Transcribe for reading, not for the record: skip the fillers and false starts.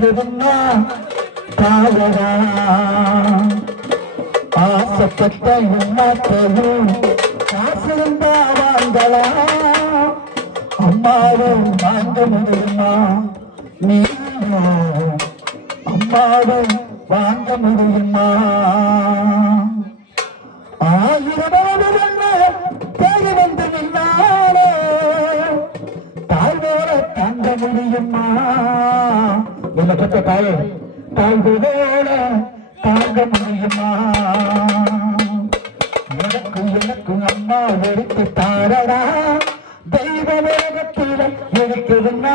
இருக்குதுன்னா தாழடா ஆசைப்பட்ட எல்லாத்தையும் காசு இருந்தா வாங்கலாம் அம்மாவும் வாங்க முடியுமா நீ அம்மாவும் வாங்க முடியுமா ஆயிரமாவது தேடி வந்து நின்னாலே தாழ்வோட தாங்க முடியுமா என்ன பத்த தாயே தாழ்வோட தாங்க முடியுமா எனக்கும் அம்மா எடுத்து தாரடா தெய்வ உலகத்தில் இருக்குதுன்னா